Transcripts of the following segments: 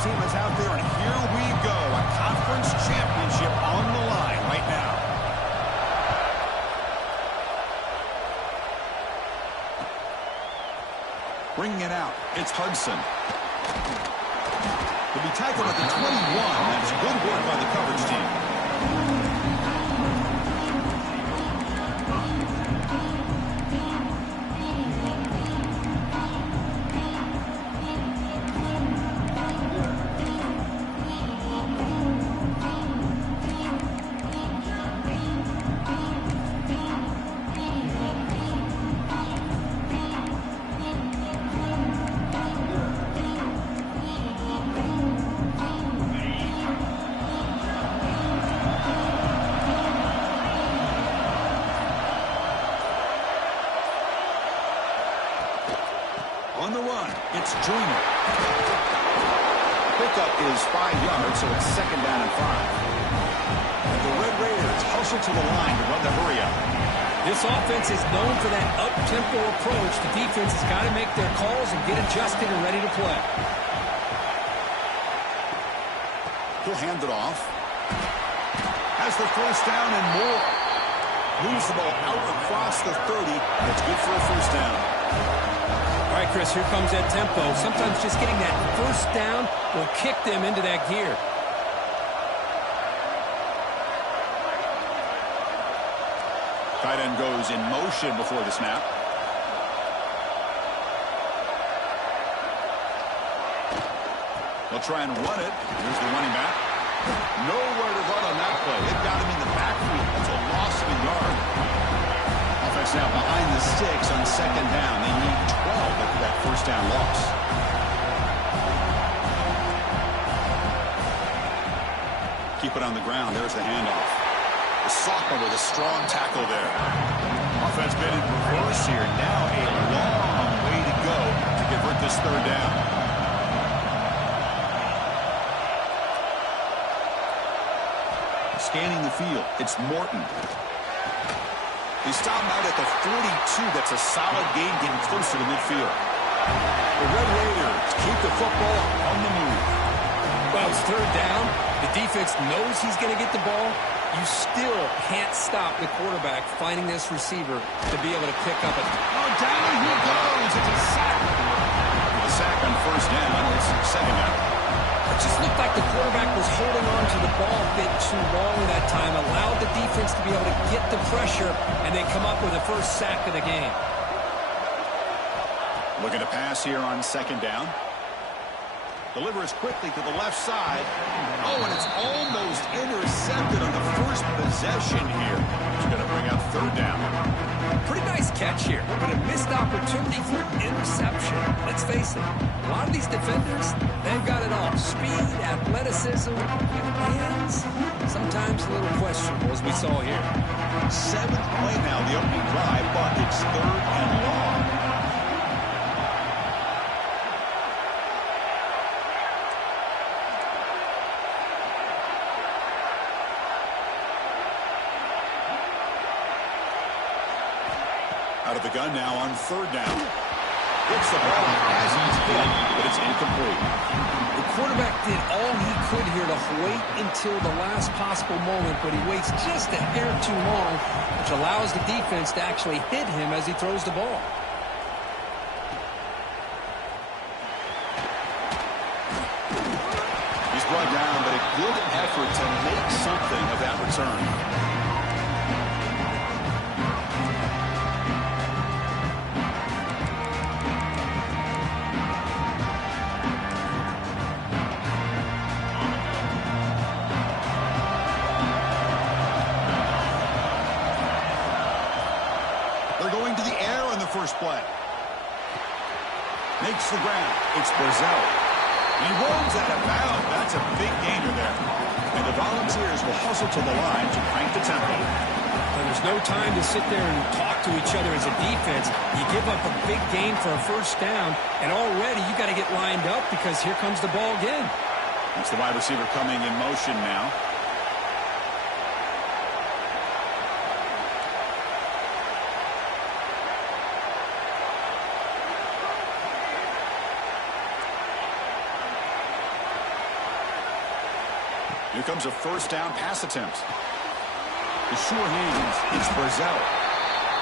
team is out there, and here we go. A conference championship on the line right now. Bringing it out, it's Hudson. He'll be tackled at the 21. That's good work by the coverage team. On the run, it's Junior. Pickup is 5 yards, so it's 2nd down and 5. And the Red Raiders hustle to the line to run the hurry-up. This offense is known for that up-tempo approach. The defense has got to make their calls and get adjusted and ready to play. He'll hand it off. Has the first down and more. Moves the ball out across the 30. That's good for a first down. All right, Chris, here comes that tempo. Sometimes just getting that first down will kick them into that gear. Tight end goes in motion before the snap. They'll try and run it. Here's the running back. Nowhere to run on that play. They've got him in the backfield. That's a loss of a yard. Offense now behind the sticks on 2nd down. They need 12 after that first down loss. Keep it on the ground. There's the handoff. The sophomore with a strong tackle there. Offense been in reverse here. Now a long way to go to convert this 3rd down. Scanning the field, it's Morton. He stopped out at the 42. That's a solid gain, getting closer to midfield. The Red Raiders keep the football on the move. Well, it's 3rd down. The defense knows he's going to get the ball. You still can't stop the quarterback finding this receiver to be able to pick up it. Oh, down he goes. It's a sack. The sack on first down. It's 2nd down. It just looked like the quarterback was holding on to the ball a bit too long that time, allowed the defense to be able to get the pressure, and they come up with the first sack of the game. Looking to pass here on 2nd down. Delivers quickly to the left side. Oh, and it's almost intercepted on the first possession here. He's going to bring up 3rd down. Pretty nice catch here, but a missed opportunity for an interception. Let's face it, a lot of these defenders, they've got it all. Speed, athleticism, hands, sometimes a little questionable, as we saw here. 7th play now, the opening drive, but it's 3rd and long. Out of the gun now on 3rd down. Hits the ball as he's hit, but it's incomplete. The quarterback did all he could here to wait until the last possible moment, but he waits just a hair too long, which allows the defense to actually hit him as he throws the ball. He's brought down, but a good effort to make something of that return. First play. Makes the ground. It's Brazil. He rolls out of bounds. That's a big gainer there. And the Volunteers will hustle to the line to crank the tempo. Well, there's no time to sit there and talk to each other as a defense. You give up a big gain for a first down, and already you got to get lined up because here comes the ball again. It's the wide receiver coming in motion now. Here comes a first down pass attempt. The sure hands, it's Brazil.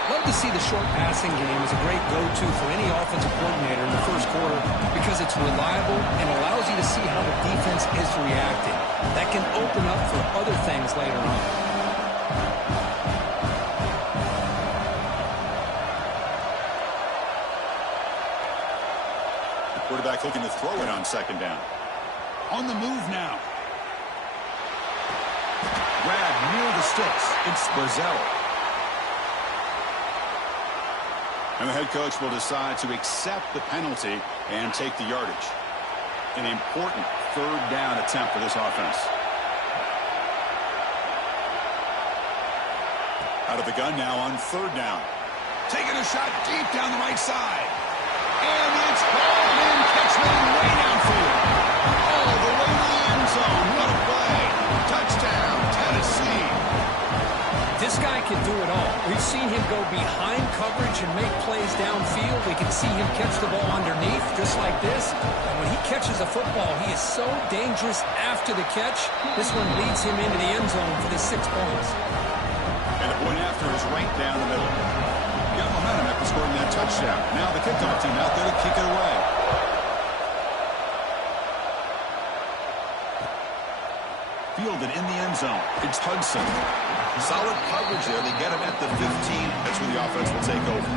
Love to see the short passing game as a great go-to for any offensive coordinator in the first quarter because it's reliable and allows you to see how the defense is reacting. That can open up for other things later on. The quarterback looking to throw it on second down. On the move now. Grabbed near the sticks. It's Brazil. And the head coach will decide to accept the penalty and take the yardage. An important third down attempt for this offense. Out of the gun now on third down. Taking a shot deep down the right side. And it's hauled in. Catchman way downfield. All the way to the end zone. What a play. Touchdown, Tennessee. This guy can do it all. We've seen him go behind coverage and make plays downfield. We can see him catch the ball underneath, just like this. And when he catches a football, he is so dangerous after the catch. This one leads him into the end zone for the 6 points. And the point after is right down the middle. Got momentum after scoring that touchdown. Now the kickoff team out there to kick it away. Fielded in the end zone. It's Hudson. Solid coverage there. They get him at the 15. That's where the offense will take over.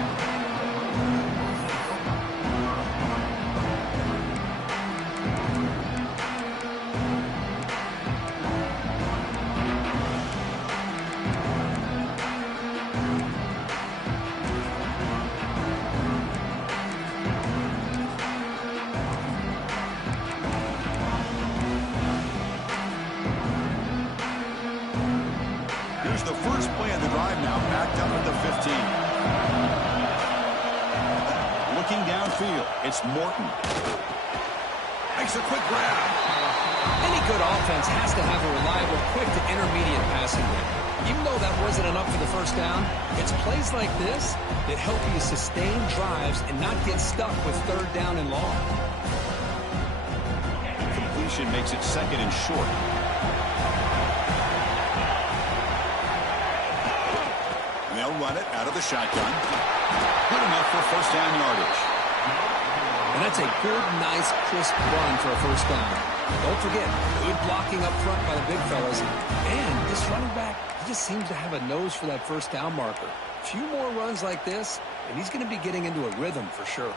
Here's the first play of the drive now, backed up at the 15. Looking downfield, it's Morton. Makes a quick grab. Any good offense has to have a reliable, quick to intermediate passing game. Even though that wasn't enough for the first down, it's plays like this that help you sustain drives and not get stuck with third down and long. Completion makes it second and short. They'll run it out of the shotgun. Good enough for first down yardage. And that's a good, nice, crisp run for a first down. Don't forget, good blocking up front by the big fellas. And this running back, he just seems to have a nose for that first down marker. A few more runs like this, and he's going to be getting into a rhythm for sure.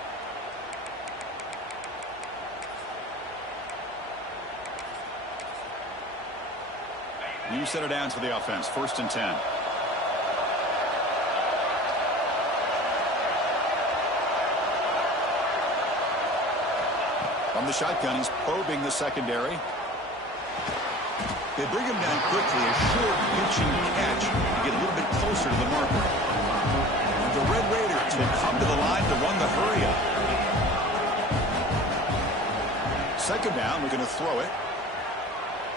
You set it down to the offense. First and 10. From the shotgun, he's probing the secondary. They bring him down quickly. A short pitching catch to get a little bit closer to the marker. The Red Raiders will come to the line to run the hurry-up. Second down, we're going to throw it.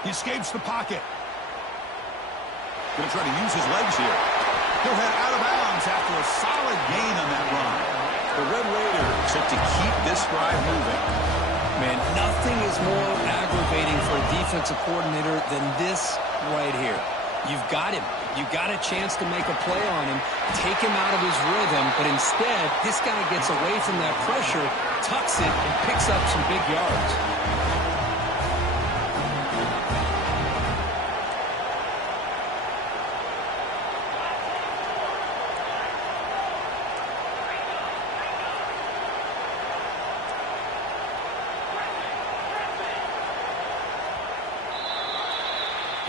He escapes the pocket. Going to try to use his legs here. He'll head out of bounds after a solid gain on that run. The Red Raiders look to keep this drive moving. Man, nothing is more aggravating for a defensive coordinator than this right here. You've got him. You've got a chance to make a play on him, take him out of his rhythm, but instead, this guy gets away from that pressure, tucks it, and picks up some big yards.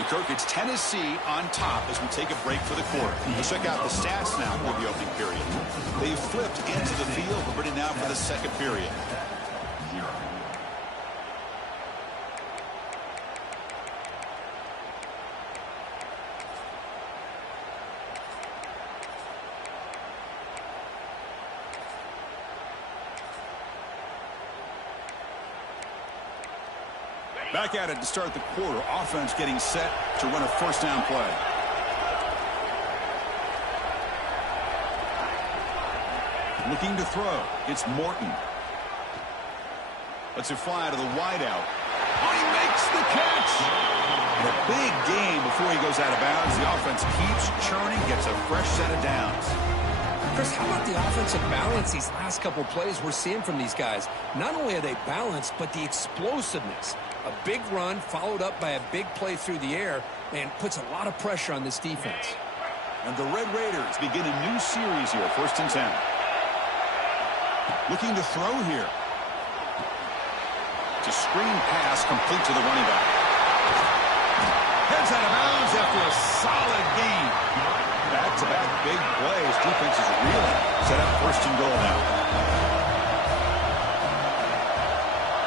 Kirk, it's Tennessee on top as we take a break for the quarter. Let's check out the stats now for the opening period. They flipped into the field. We're ready now for the second period. Back at it to start the quarter. Offense getting set to run a first down play. Looking to throw. It's Morton. Lets it fly to the wideout. Oh, he makes makes the catch. And a big gain before he goes out of bounds. The offense keeps churning, gets a fresh set of downs. Chris, how about the offensive balance these last couple plays we're seeing from these guys? Not only are they balanced, but the explosiveness. A big run followed up by a big play through the air and puts a lot of pressure on this defense. And the Red Raiders begin a new series here, 1st and 10. Looking to throw here. It's a screen pass complete to the running back. Heads out of bounds after a solid gain. Back-to-back big plays. Defense is reeling. Set up 1st and goal now.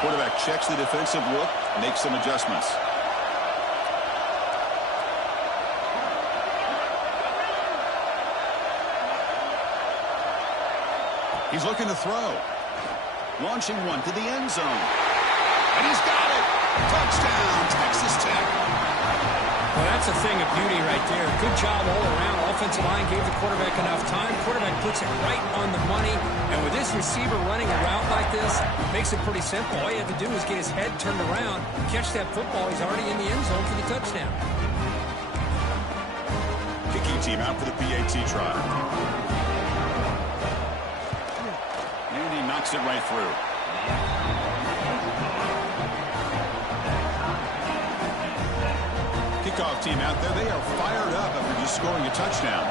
Quarterback checks the defensive look, makes some adjustments. He's looking to throw. Launching one to the end zone. And he's got it. Touchdown, Texas Tech. Well, that's a thing of beauty right there. Good job all around. Offensive line gave the quarterback enough time. Quarterback puts it right on the money. And with this receiver running a route like this, makes it pretty simple. All you have to do is get his head turned around, catch that football. He's already in the end zone for the touchdown. Kicking team out for the PAT try. And he knocks it right through. Kickoff team out there. They are fired up after just scoring a touchdown.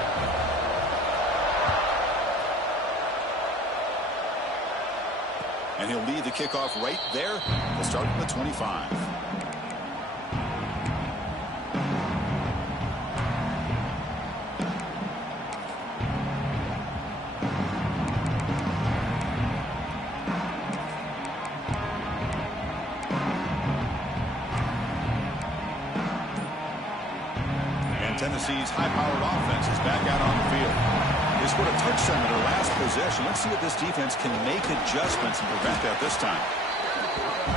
And he'll lead the kickoff right there. They'll start from the 25. Tennessee's high-powered offense is back out on the field. They scored a touchdown in their last possession. Let's see if this defense can make adjustments and prevent that this time.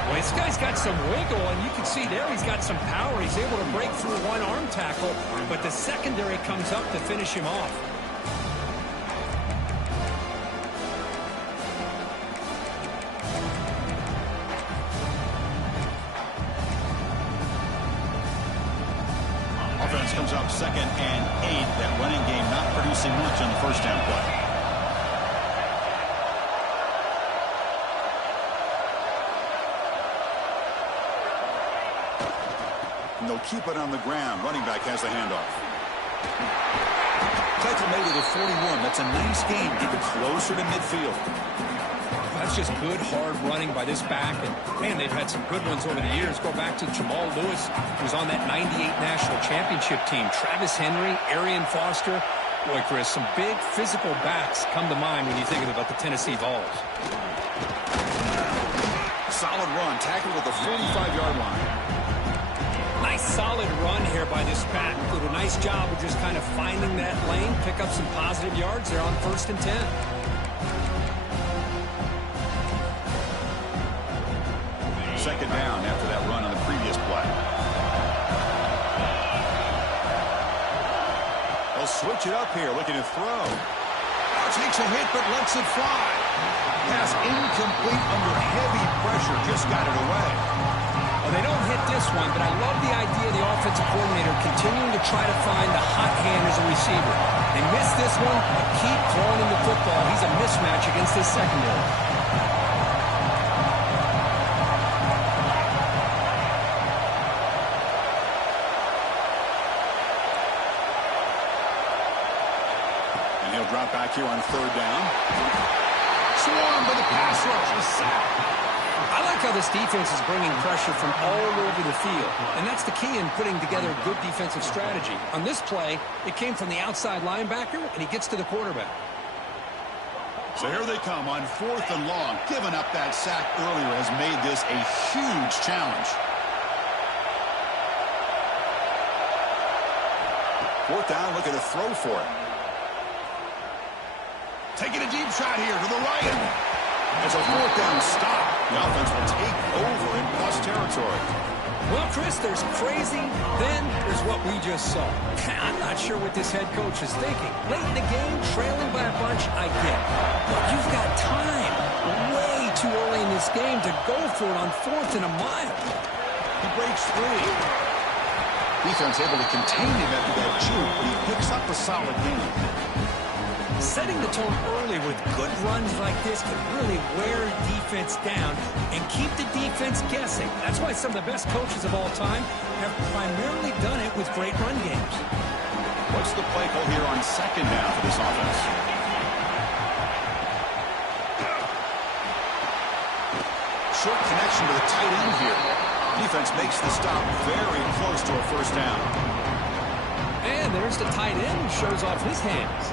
Well, this guy's got some wiggle, and you can see there he's got some power. He's able to break through one arm tackle, but the secondary comes up to finish him off. Offense comes up 2nd and 8. That running game not producing much on the first down play. And they'll keep it on the ground. Running back has the handoff. Tackle made it at 41. That's a nice game. Keep it closer to midfield. That's just good, hard running by this back. And, man, they've had some good ones over the years. Go back to Jamal Lewis, who was on that 98 National Championship team. Travis Henry, Arian Foster. Boy, Chris, some big physical backs come to mind when you think about the Tennessee Vols. Solid run. Tackled at the 45-yard line. Nice, solid run here by this back. Did a nice job of just kind of finding that lane, pick up some positive yards there on 1st and 10. Second down after that run on the previous play. They'll switch it up here, looking to throw. Oh, takes a hit, but lets it fly. Pass incomplete under heavy pressure. Just got it away. Well, they don't hit this one, but I love the idea of the offensive coordinator continuing to try to find the hot hand as a receiver. They miss this one, but keep throwing him the football. He's a mismatch against this secondary. Drop back here on 3rd down. Swarmed by the pass rush. A sack. I like how this defense is bringing pressure from all over the field. And that's the key in putting together a good defensive strategy. On this play, it came from the outside linebacker, and he gets to the quarterback. So here they come on 4th and long. Giving up that sack earlier has made this a huge challenge. 4th down, looking to throw for it. Taking a deep shot here to the right. It's a 4th down stop. The offense will take over in plus territory. Well, Chris, there's crazy, then there's what we just saw. I'm not sure what this head coach is thinking. Late in the game, trailing by a bunch, I get. But you've got time. Way too early in this game to go for it on 4th and a mile. He breaks free. Defense able to contain him after that juke, but he picks up a solid gain. Setting the tone early with good runs like this can really wear defense down and keep the defense guessing. That's why some of the best coaches of all time have primarily done it with great run games. What's the play call here on second down for this offense? Short connection to the tight end here. Defense makes the stop very close to a first down. And there's the tight end who shows off his hands.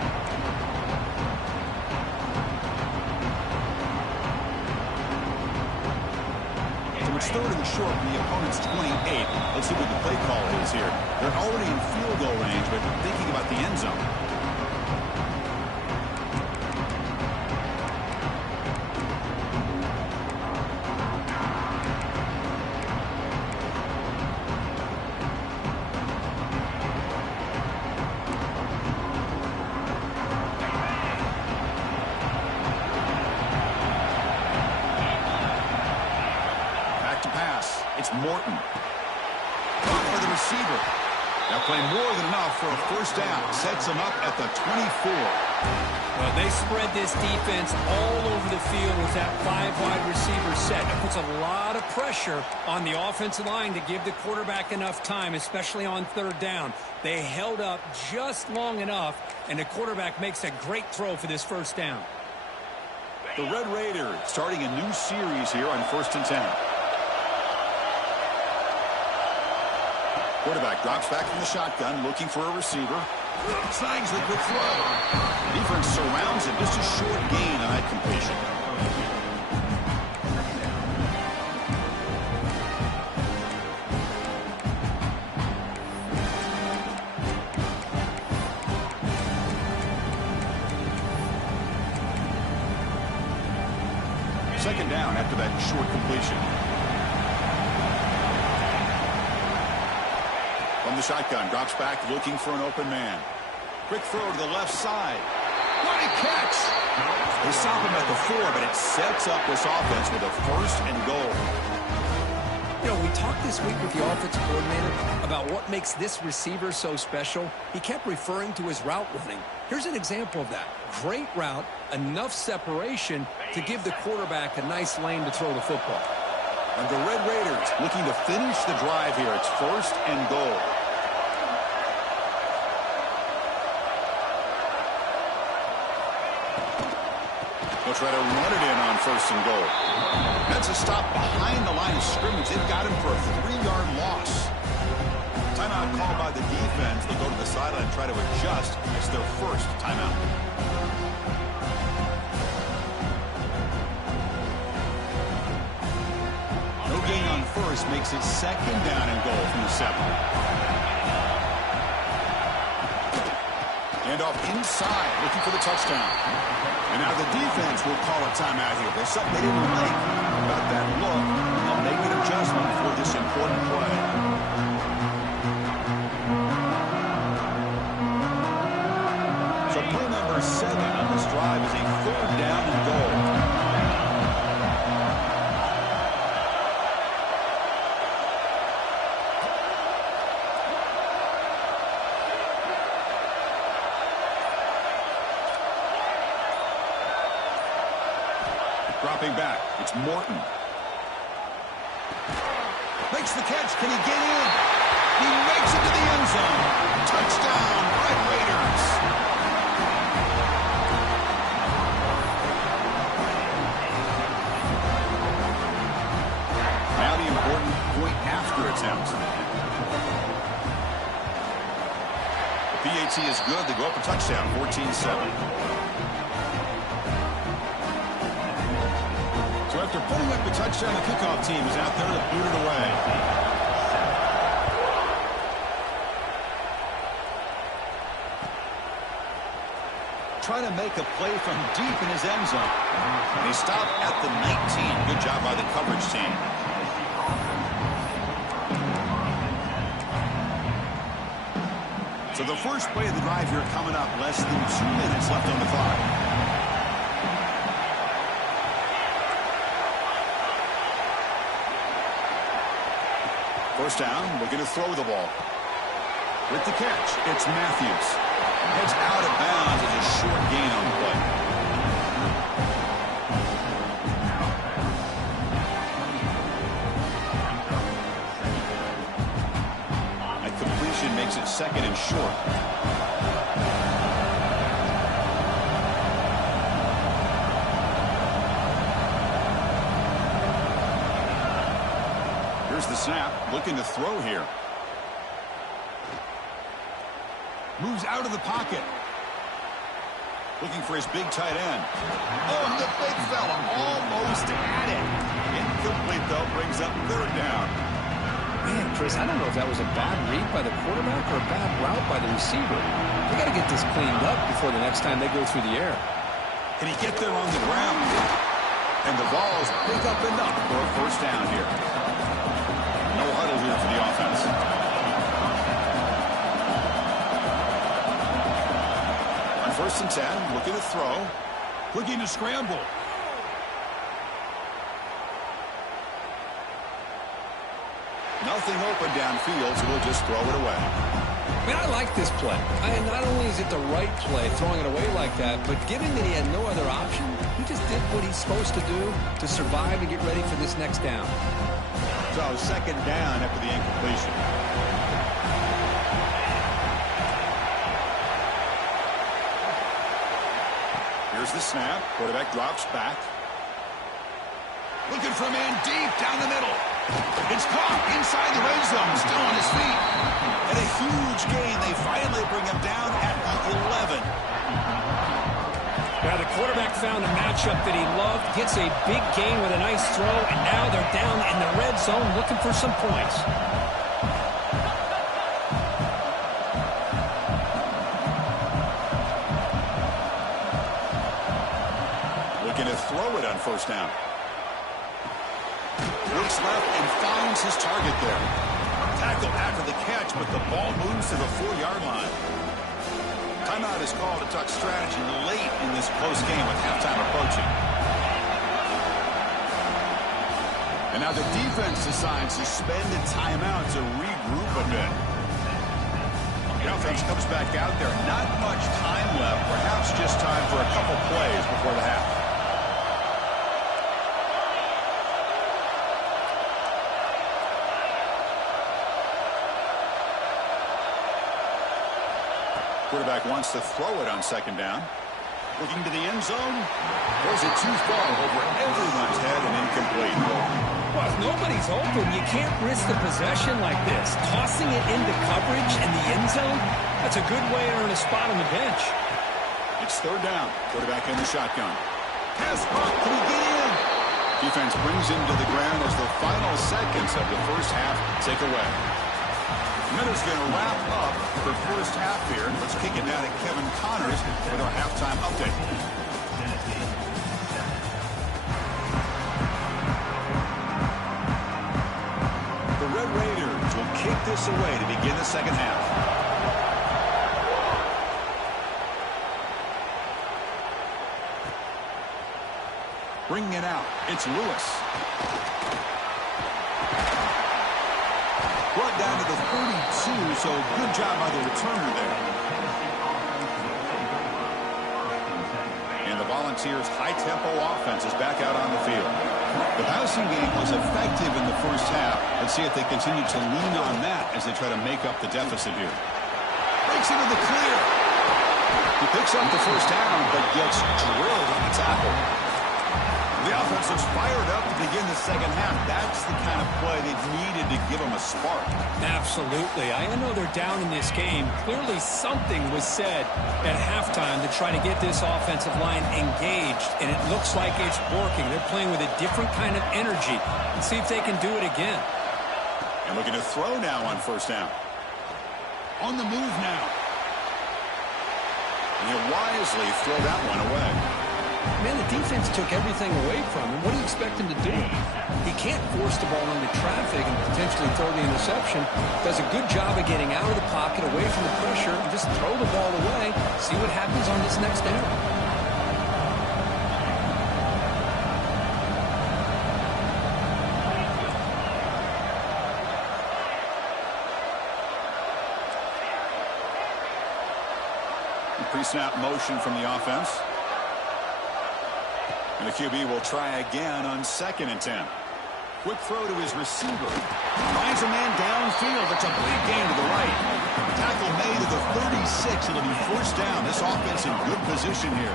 So it's third and short from the opponent's 28. Let's see what the play call is here. They're already in field goal range, but thinking about the end zone. It's Morton. Caught by the receiver. They'll play more than enough for a first down. Sets them up at the 24. Well, they spread this defense all over the field with that 5-wide receiver set. It puts a lot of pressure on the offensive line to give the quarterback enough time, especially on third down. They held up just long enough, and the quarterback makes a great throw for this first down. The Red Raiders starting a new series here on 1st and 10. Quarterback drops back from the shotgun, looking for a receiver. Snags the quick throw. Defense surrounds him. Just a short gain on that completion. Second down after that short completion. From the shotgun, drops back, looking for an open man. Quick throw to the left side. What a catch! They stop him at the 4, but it sets up this offense with a first and goal. You know, we talked this week with the offensive coordinator about what makes this receiver so special. He kept referring to his route running. Here's an example of that. Great route, enough separation to give the quarterback a nice lane to throw the football. And the Red Raiders looking to finish the drive here. It's first and goal. They'll try to run it in on first and goal. That's a stop behind the line of scrimmage. They've got him for a 3-yard loss. Timeout called by the defense. They'll go to the sideline and try to adjust. It's their first timeout. No gain on first makes it second down and goal from the 7. And off inside, looking for the touchdown. And now the defense will call a timeout here. There's something they didn't like about that look. They'll make an adjustment for this important play. So play number 7 on this drive is a third down and goal. Dropping back, it's Morton. Makes the catch, can he get in? He makes it to the end zone. Touchdown, Red Raiders. Now the important point after attempt. The PAT is good, they go up a touchdown, 14-7. After putting up the touchdown, the kickoff team is out there to boot it away. Trying to make a play from deep in his end zone. And he stopped at the 19. Good job by the coverage team. So the first play of the drive here coming up. Less than 2 minutes left on the clock. First down, looking to throw the ball. With the catch, it's Matthews. Heads out of bounds as a short gain on the play. A completion makes it second and short. Here's the snap, looking to throw here. Moves out of the pocket. Looking for his big tight end. Oh, the big fella almost at it. Incomplete, though, brings up third down. Man, Chris, I don't know if that was a bad read by the quarterback or a bad route by the receiver. They got to get this cleaned up before the next time they go through the air. Can he get there on the ground? And the ball's big up enough for a first down here. No huddle here for the offense. On 1st and 10, looking to throw. Looking to scramble. Nothing open downfield, so we'll just throw it away. Man, I like this play. Not only is it the right play, throwing it away like that, but given that he had no other option, he just did what he's supposed to do to survive and get ready for this next down. So, second down after the incompletion. Here's the snap. Quarterback drops back. Looking for a man deep down the middle. It's caught inside the red zone, still on his feet. And a huge gain. They finally bring him down at the 11. Now the quarterback found a matchup that he loved, gets a big gain with a nice throw, and now they're down in the red zone looking for some points. Looking to throw it on first down. Looks left and finds his target there. Tackle after the catch, but the ball moves to the 4-yard line. Timeout is called to talk strategy late in this close game with halftime approaching. And now the defense decides to spend a timeout to regroup a bit. The offense comes back out there. Not much time left. Perhaps just time for a couple plays before the half. Quarterback wants to throw it on second down. Looking to the end zone. Throws it too far over everyone's head and incomplete. Well, if nobody's open, you can't risk the possession like this. Tossing it into coverage in the end zone, that's a good way to earn a spot on the bench. It's third down. Quarterback in the shotgun. Pass block. Can he get in? Defense brings him to the ground as the final seconds of the first half tick away. Miller's going to wrap up the first half here. Let's kick it down to Kevin Connors with our halftime update. The Red Raiders will kick this away to begin the second half. Bringing it out, it's Lewis. Brought down to the 32, so good job by the returner there. And the Volunteers' high-tempo offense is back out on the field. The passing game was effective in the first half. Let's see if they continue to lean on that as they try to make up the deficit here. Breaks into the clear. He picks up the first down, but gets drilled on the tackle. The offense looks fired up to begin the second half. That's the kind of play they needed to give them a spark. Absolutely. I know they're down in this game. Clearly something was said at halftime to try to get this offensive line engaged, and it looks like it's working. They're playing with a different kind of energy. Let's see if they can do it again. And looking to throw now on first down. On the move now. And he'll wisely throw that one away. Man, the defense took everything away from him. What do you expect him to do? He can't force the ball into traffic and potentially throw the interception. Does a good job of getting out of the pocket, away from the pressure, and just throw the ball away. See what happens on this next down. Pre-snap motion from the offense. And the QB will try again on 2nd and 10. Quick throw to his receiver. Finds a man downfield. It's a big gain to the right. Tackle made to the 36. It'll be first down. This offense in good position here.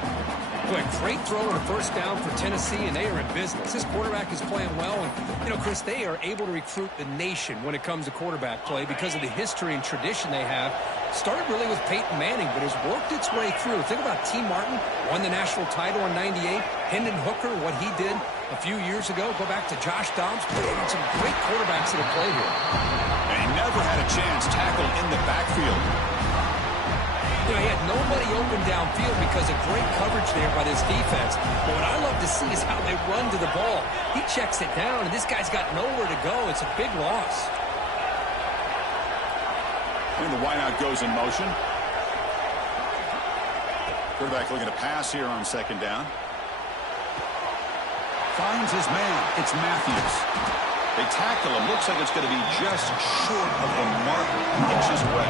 Boy, great throw and a first down for Tennessee, and they are in business. This quarterback is playing well, and, you know, Chris, they are able to recruit the nation when it comes to quarterback play because of the history and tradition they have. Started really with Peyton Manning, but has worked its way through. Think about T. Martin, won the national title in '98. Hendon Hooker, what he did a few years ago. Go back to Josh Dobbs. Some great quarterbacks that have played here. And he never had a chance tackled in the backfield. You know, he had nobody open downfield because of great coverage there by this defense. But what I love to see is how they run to the ball. He checks it down, and this guy's got nowhere to go. It's a big loss. And the wideout goes in motion. Quarterback looking to pass here on 2nd down. Finds his man. It's Matthews. They tackle him. Looks like it's going to be just short of the mark. Inches away.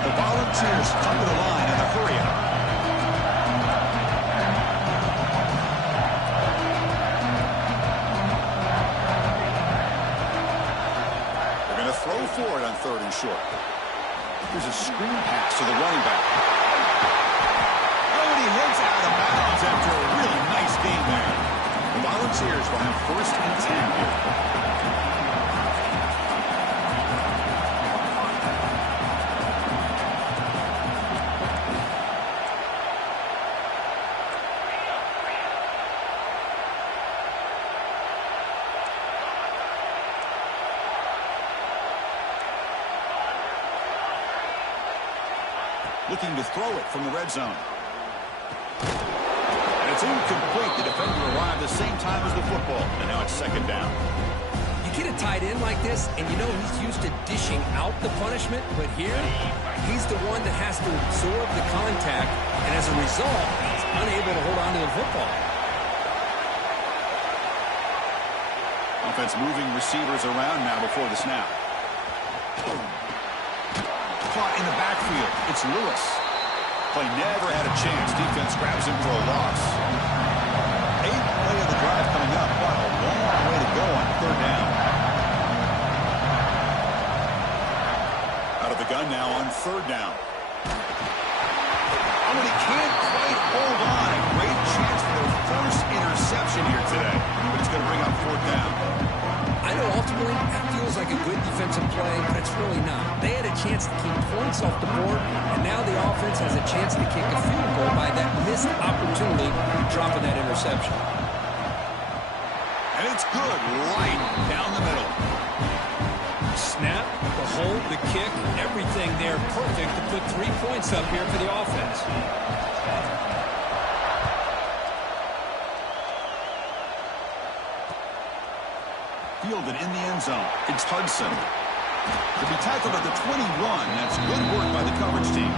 The Volunteers come to the line in a hurry-up. They're going to throw for it on 3rd and short. Here's a screen pass to the running back. Oh, and he heads out of bounds after a really nice game there. The Volunteers will have 1st and 10 here. Looking to throw it from the red zone. And it's incomplete. The defender arrived the same time as the football. And now it's 2nd down. You get a tight end like this, and you know he's used to dishing out the punishment. But here, he's the one that has to absorb the contact. And as a result, he's unable to hold on to the football. Offense moving receivers around now before the snap. Caught in the backfield. It's Lewis. Play never had a chance. Defense grabs him for a loss. 8th play of the drive coming up. What a long way to go on 3rd down. Out of the gun now on 3rd down. Oh, and he can't quite hold on. A great chance for their first interception here today. But it's going to bring up 4th down. I know ultimately that feels like a good defensive play, but it's really not. They had a chance to keep points off the board, and now the offense has a chance to kick a field goal by that missed opportunity dropping that interception. And it's good right down the middle. Snap, the hold, the kick, everything there perfect to put 3 points up here for the offense. Fielded in the end zone. It's Hudson. To be tackled at the 21. That's good work by the coverage team.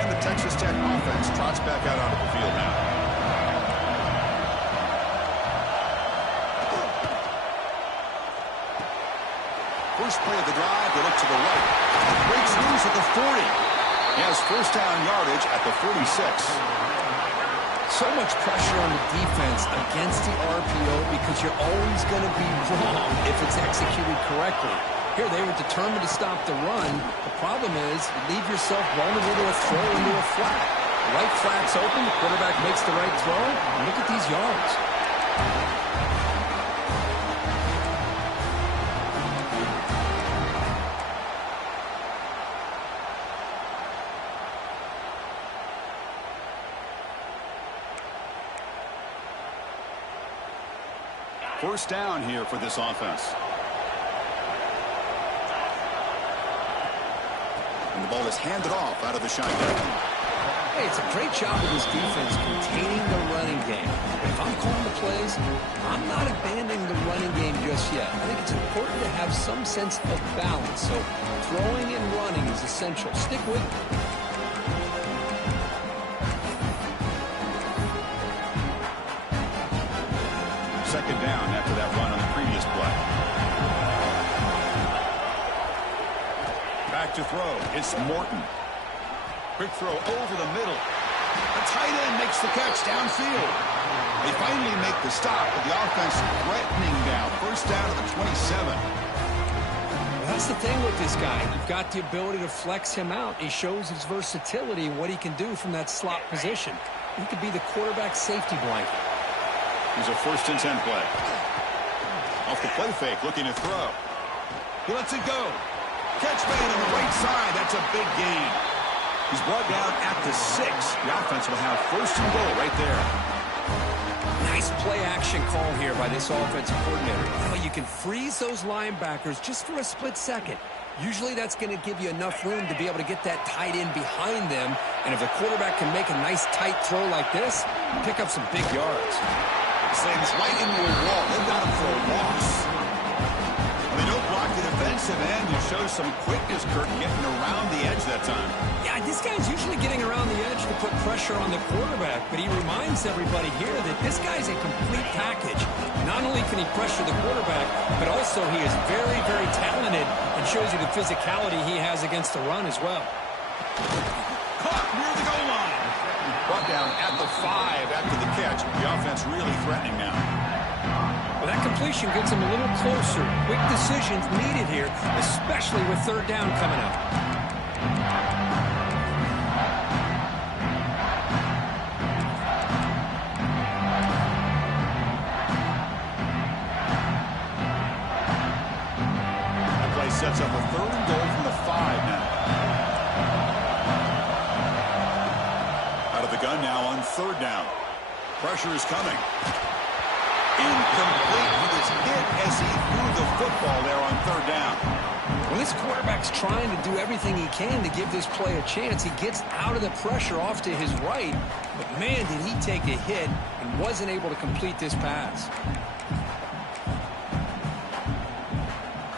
And the Texas Tech offense trots back out onto the field now. First play of the drive, they look to the right. Breaks loose at the 40. He has first down yardage at the 46. So much pressure on the defense against the RPO because you're always going to be wrong if it's executed correctly. Here they were determined to stop the run. The problem is you leave yourself vulnerable to a throw into a flat. The right flat's open, the quarterback makes the right throw, and look at these yards. First down here for this offense. And the ball is handed off out of the shotgun. Hey, it's a great job of this defense containing the running game. But if I'm calling the plays, I'm not abandoning the running game just yet. I think it's important to have some sense of balance. So throwing and running is essential. Stick with it. Second down after that run on the previous play. Back to throw. It's Morton. Quick throw over the middle. The tight end makes the catch downfield. They finally make the stop, but the offense threatening now. First down to the 27. That's the thing with this guy. You've got the ability to flex him out. He shows his versatility, what he can do from that slot position. He could be the quarterback safety blanket. Here's a 1st and 10 play. Off the play fake, looking to throw. He lets it go. Catch made on the right side. That's a big gain. He's brought down at the 6. The offense will have 1st and goal right there. Nice play action call here by this offensive coordinator. You know, you can freeze those linebackers just for a split second. Usually that's going to give you enough room to be able to get that tight end behind them. And if the quarterback can make a nice tight throw like this, pick up some big yards. Slams right into a wall. They've got him for a loss. They don't block the defensive end and show some quickness, Kirk, getting around the edge that time. Yeah, this guy's usually getting around the edge to put pressure on the quarterback, but he reminds everybody here that this guy's a complete package. Not only can he pressure the quarterback, but also he is very, very talented and shows you the physicality he has against the run as well. Caught near the goal line. Brought down at the 5 after the catch. The offense really threatening now. Well, that completion gets him a little closer. Quick decisions needed here, especially with 3rd down coming up. That play sets up a 3rd and goal from the 5 now. Out of the gun now on 3rd down. Pressure is coming. Incomplete. He was hit as he threw the football there on 3rd down. Well, this quarterback's trying to do everything he can to give this play a chance. He gets out of the pressure off to his right, but man, did he take a hit and wasn't able to complete this pass.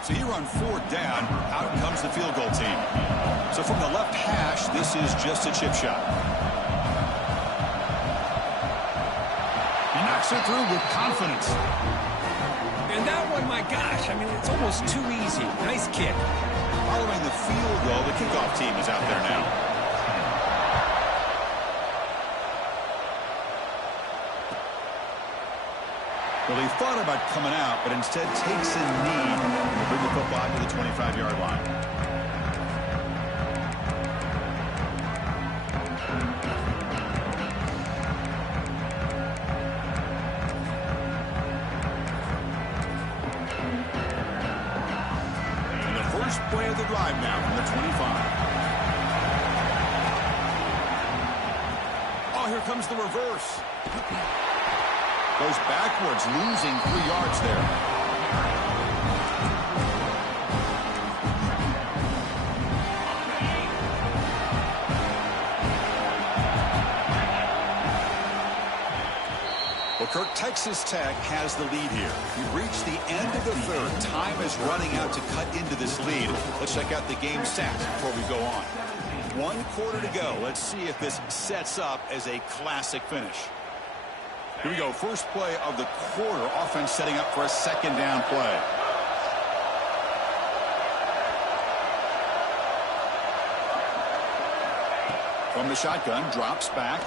So here on 4th down, out comes the field goal team. So from the left hash, this is just a chip shot. He knocks it through with confidence. And that one, my gosh, I mean, it's almost too easy. Nice kick. Following the field goal, the kickoff team is out there now. Well, he thought about coming out, but instead takes a knee to bring the football to the 25-yard line. And the first play of the drive now from the 25. Oh, here comes the reverse. Goes backwards, losing 3 yards there. Well, Kirk, Texas Tech has the lead here. We've reached the end of the 3rd. Time is running out to cut into this lead. Let's check out the game stats before we go on. 1 quarter to go. Let's see if this sets up as a classic finish. Here we go. First play of the quarter. Offense setting up for a 2nd down play. From the shotgun, drops back.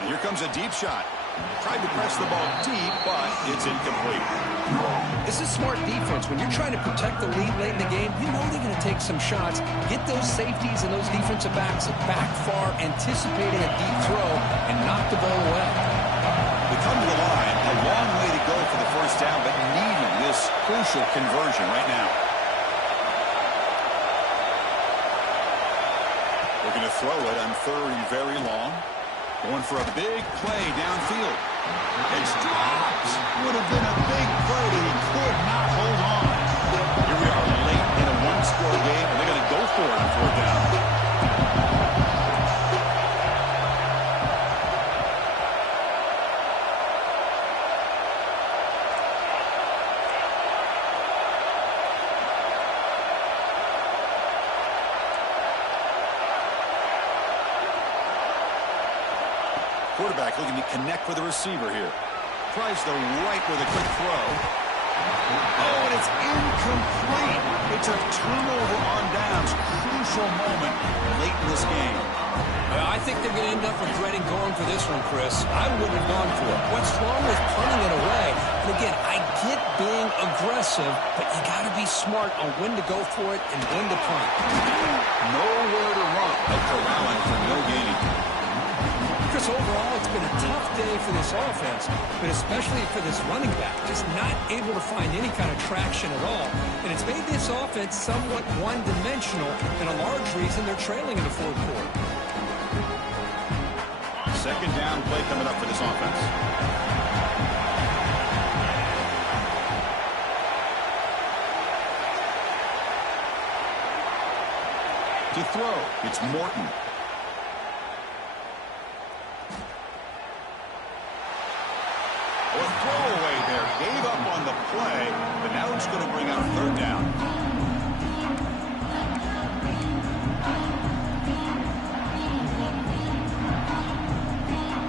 And here comes a deep shot. Tried to press the ball deep, but it's incomplete. This is smart defense. When you're trying to protect the lead late in the game, you know they're going to take some shots. Get those safeties and those defensive backs back far, anticipating a deep throw, and knock the ball away. They come to the line, a long way to go for the 1st down, but needing this crucial conversion right now. They're going to throw it on 3rd and very long. Going for a big play downfield. It's dropped. Would have been a big play. He could not hold on. Here we are late in a 1-score game, and they're going to go for it on 4th down. Quarterback looking to connect with the receiver here. Tries the right with a quick throw. Oh, and it's incomplete. It's a turnover on downs. Crucial moment late in this game. I think they're going to end up regretting going for this one, Chris. I wouldn't have gone for it. What's wrong with punting it away? And again, I get being aggressive, but you got to be smart on when to go for it and when to punt. Nowhere to run, but corralling for no gaining. Chris, overall, it's been a tough day for this offense, but especially for this running back, just not able to find any kind of traction at all. And it's made this offense somewhat one-dimensional, and a large reason they're trailing in the fourth quarter. Second down play coming up for this offense. To throw, it's Morton. A throwaway there. Gave up on the play, but now it's going to bring out third down.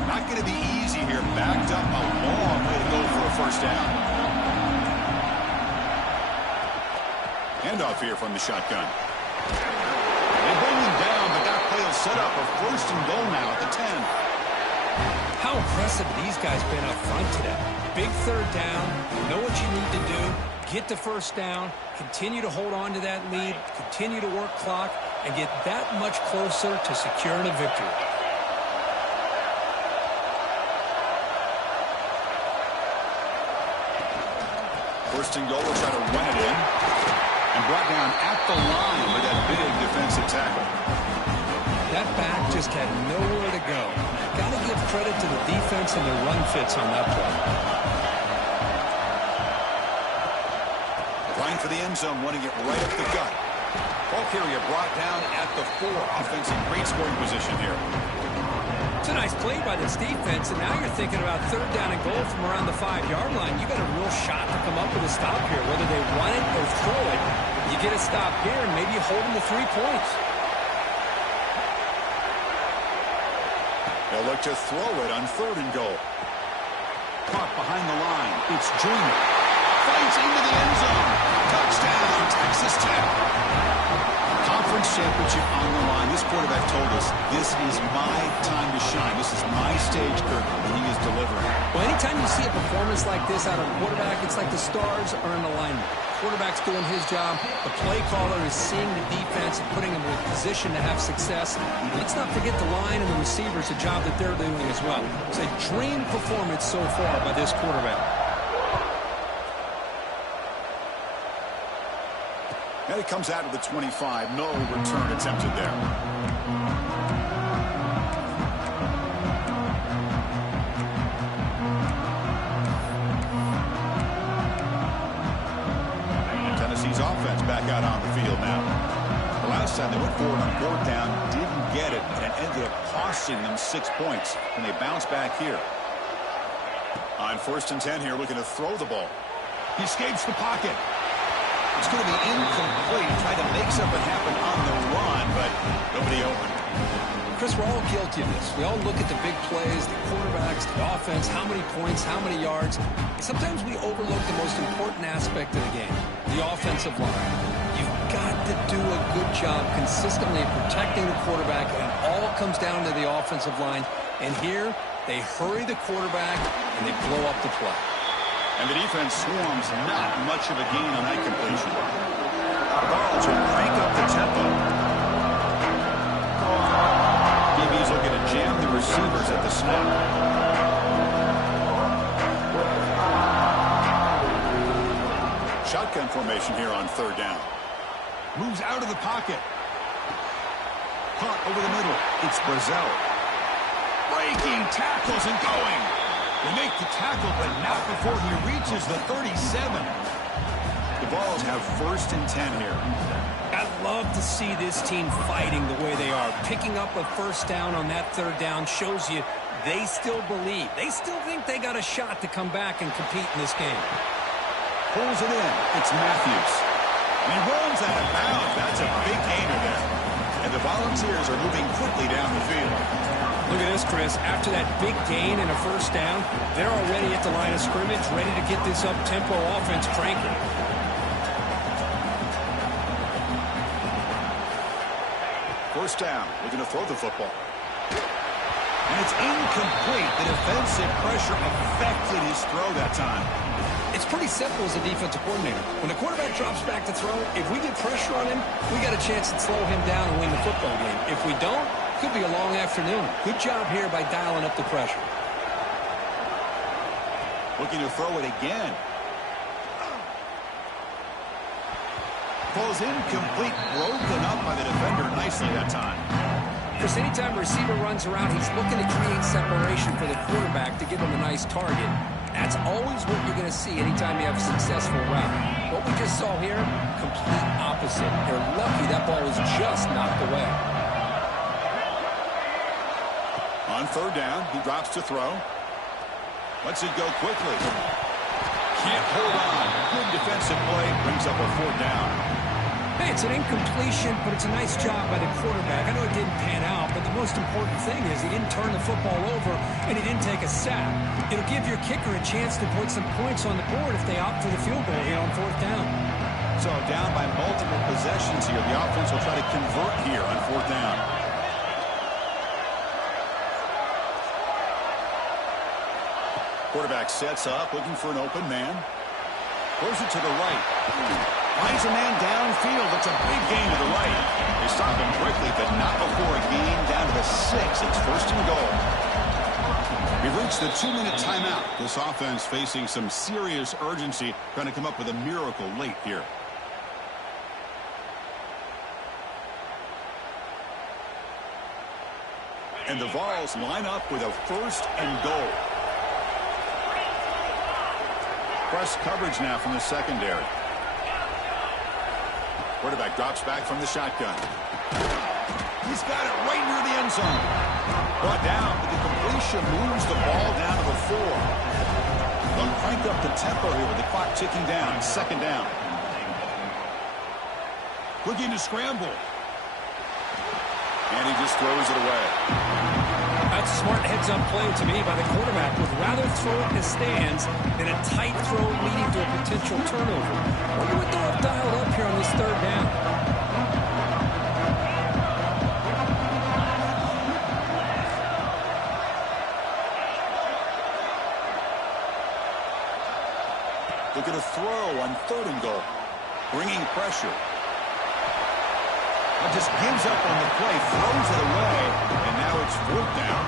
Not going to be easy here. Backed up a long way to go for a first down. Handoff here from the shotgun. They bring him down, but that play will set up a first and goal now at the 10. How impressive these guys been up front today. Big third down. You know what you need to do. Get the first down. Continue to hold on to that lead. Continue to work clock. And get that much closer to securing a victory. First and goal, will try to run it in. And brought down at the line with that big defensive tackle. That back just had nowhere to go. Got to give credit to the defense and their run fits on that play. Trying for the end zone, running it right up the gut. Ball carrier brought down at the 4. Offensive great scoring position here. It's a nice play by this defense, and now you're thinking about third down and goal from around the 5-yard line. You got a real shot to come up with a stop here. Whether they run it or throw it, you get a stop here and maybe you hold them to 3 points. They'll look to throw it on third and goal. Caught behind the line. It's Junior. Fights into the end zone. Touchdown, Texas Tech. Conference championship on the line. This quarterback told us, this is my time to shine. This is my stage, Kirk, and he is delivering. Well, anytime you see a performance like this out of a quarterback, it's like the stars are in alignment. Quarterback's doing his job. The play caller is seeing the defense and putting them in a position to have success. And let's not forget the line and the receivers, the job that they're doing as well. It's a dream performance so far by this quarterback. And it comes out of the 25. No return attempted there. Tennessee's offense back out on the field now. The last time they went forward on fourth down, didn't get it, and ended up costing them 6 points. And they bounce back here. On first and 10 here, looking to throw the ball. He escapes the pocket. It's going to be incomplete. Trying to make something happen on the run, but nobody open. Chris, we're all guilty of this. We all look at the big plays, the quarterbacks, the offense, how many points, how many yards. Sometimes we overlook the most important aspect of the game, the offensive line. You've got to do a good job consistently protecting the quarterback, and it all comes down to the offensive line. And here, they hurry the quarterback, and they blow up the play. And the defense swarms, not much of a gain on that completion. The Vols will crank up the tempo. DB's looking to jam the receivers at the snap. Shotgun formation here on third down. Moves out of the pocket. Caught over the middle. It's Brazil. Breaking tackles and going. They make the tackle, but not before he reaches the 37. The Vols have first and 10 here. I love to see this team fighting the way they are. Picking up a first down on that third down shows you they still believe. They still think they got a shot to come back and compete in this game. Pulls it in. It's Matthews. And he runs out of bounds. That's a big gainer there. And the Volunteers are moving quickly down the field. Look at this, Chris. After that big gain and a first down, they're already at the line of scrimmage, ready to get this up-tempo offense cranking. First down, looking to throw the football. And it's incomplete. The defensive pressure affected his throw that time. It's pretty simple as a defensive coordinator. When the quarterback drops back to throw, if we get pressure on him, we got a chance to slow him down and win the football game. If we don't, could be a long afternoon. Good job here by dialing up the pressure. Looking to throw it again. Falls incomplete, broken up by the defender nicely that time. Chris, anytime a receiver runs around, he's looking to create separation for the quarterback to give him a nice target. That's always what you're going to see anytime you have a successful route. What we just saw here, complete opposite. They're lucky that ball was just knocked away. On third down, he drops to throw. Lets it go quickly. Can't hold on. Good defensive play. Brings up a fourth down. Hey, it's an incompletion, but it's a nice job by the quarterback. I know it didn't pan out, but the most important thing is he didn't turn the football over and he didn't take a sack. It'll give your kicker a chance to put some points on the board if they opt for the field goal here on fourth down. So down by multiple possessions here. The offense will try to convert here on fourth down. Quarterback sets up, looking for an open man. Throws it to the right. Finds a man downfield. It's a big gain to the right. They stop him quickly, but not before a gain down to the 6. It's first and goal. We've reached the 2-minute timeout. This offense facing some serious urgency, trying to come up with a miracle late here. And the Vols line up with a first and goal. Press coverage now from the secondary. Quarterback drops back from the shotgun. He's got it right near the end zone. Brought down, but the completion moves the ball down to the 4. They'll crank up the tempo here with the clock ticking down. Second down. Looking to scramble. And he just throws it away. That's a smart heads-up play to me by the quarterback. Would rather throw it in the stands than a tight throw leading to a potential turnover. Wonder what they'll have dialed up here on this third down. Looking to throw on third and goal. Bringing pressure. Just gives up on the play, throws it away, and now it's fourth down.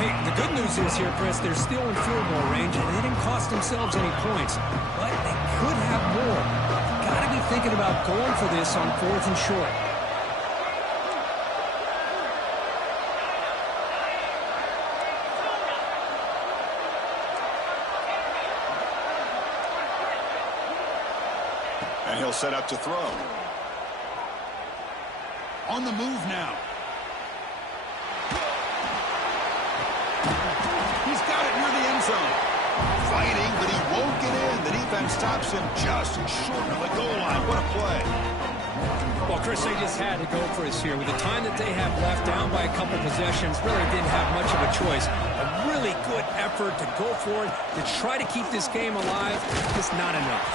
Hey, the good news is here, Chris, they're still in field goal range, and they didn't cost themselves any points. But they could have more. Got to be thinking about going for this on fourth and short. And he'll set up to throw. On the move now. He's got it near the end zone. Fighting, but he won't get in. The defense stops him just short of the goal line. What a play. Well, Chris, they just had to go for us here. With the time that they have left, down by a couple possessions, really didn't have much of a choice. A really good effort to go for it, to try to keep this game alive, just not enough.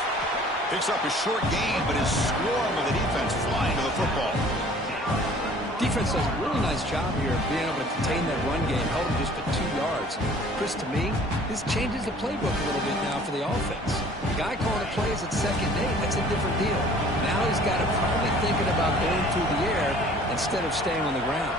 Picks up a short gain, but his swarm of the defense flying to the football. Defense does a really nice job here of being able to contain that run game, held him just to 2 yards. Chris, to me, this changes the playbook a little bit now for the offense. The guy calling the plays at second and 8, that's a different deal. Now he's got to probably thinking about going through the air instead of staying on the ground.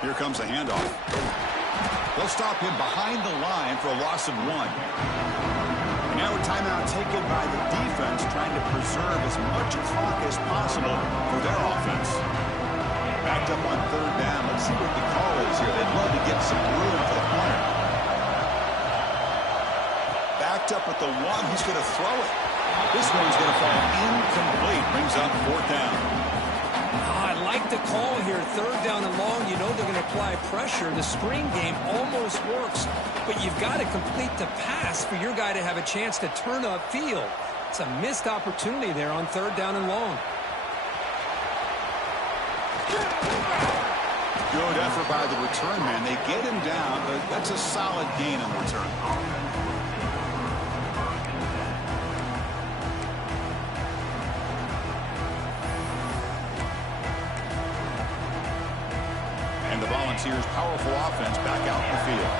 Here comes a handoff. They'll stop him behind the line for a loss of 1. And now a timeout taken by the defense, trying to preserve as much clock as possible for their offense. Backed up on third down. Let's see what the call is here. They'd love to get some room for the corner. Backed up at the 1. He's going to throw it. This one's going to fall incomplete. Brings up fourth down. I like like the call here. Third down and long. You know they're going to apply pressure. The screen game almost works, but you've got to complete the pass for your guy to have a chance to turn upfield. It's a missed opportunity there on third down and long. Good effort by the return man. They get him down, but that's a solid gain on the return. And the Volunteers' powerful offense back out in the field.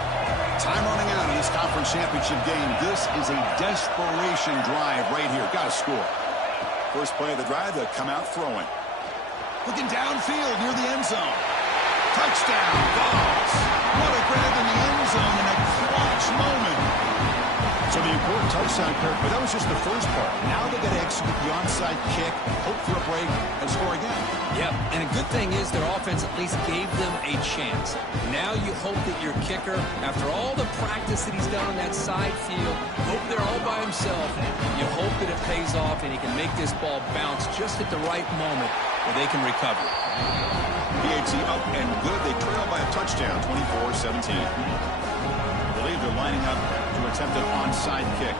Time running out in this conference championship game. This is a desperation drive right here. Got to score. First play of the drive, they'll come out throwing. Looking downfield near the end zone. Touchdown, Vols. What a grab in the end zone in a clutch moment. So the important touchdown, Kirk, but that was just the first part. Now they got to execute the onside kick, hope for a break, and score again. Yep, and a good thing is their offense at least gave them a chance. Now you hope that your kicker, after all the practice that he's done on that side field, hope they're all by himself. You hope that it pays off and he can make this ball bounce just at the right moment where they can recover. PAT up and good. They trail by a touchdown, 24-17. I believe they're lining up to attempt an onside kick.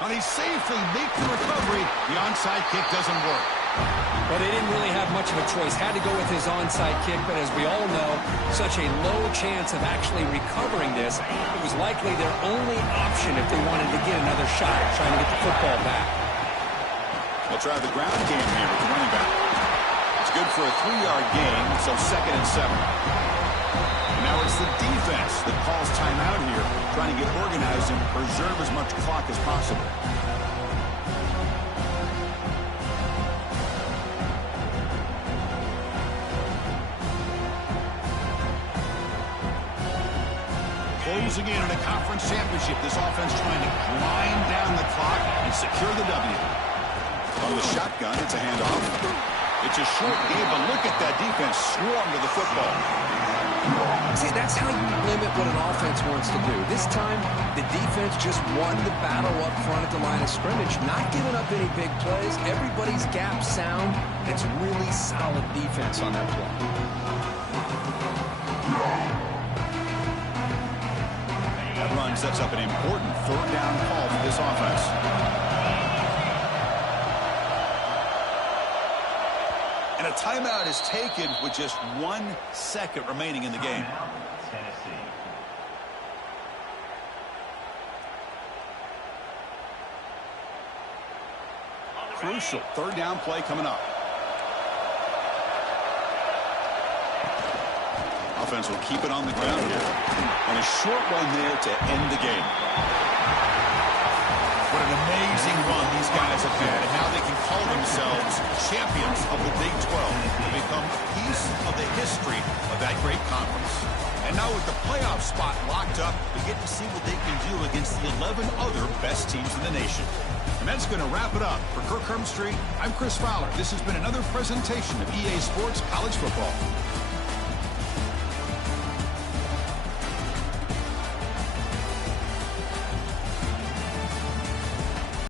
And he safely makes the recovery. The onside kick doesn't work. Well, they didn't really have much of a choice. Had to go with his onside kick, but as we all know, such a low chance of actually recovering this. It was likely their only option if they wanted to get another shot at trying to get the football back. They'll try the ground game here with the running back. It's good for a 3-yard gain, so 2nd and 7. And now it's the defense that calls timeout here, trying to get organized and preserve as much clock as possible. Closing in on a conference championship, this offense trying to grind down the clock and secure the W. On the shotgun, it's a handoff. It's a short game, but look at that defense swarm to the football. See, that's how you limit what an offense wants to do. This time, the defense just won the battle up front at the line of scrimmage, not giving up any big plays. Everybody's gap sound. It's really solid defense on that play. That run sets up an important third down call for this offense. And a timeout is taken with just 1 second remaining in the game. Crucial third down play coming up. Offense will keep it on the ground here. And a short one there to end the game. What an amazing run these guys have had, and how they can call themselves champions of the Big 12 and become a piece of the history of that great conference. And now with the playoff spot locked up, we get to see what they can do against the 11 other best teams in the nation. And that's going to wrap it up. For Kirk Hermstreet, I'm Chris Fowler. This has been another presentation of EA Sports College Football.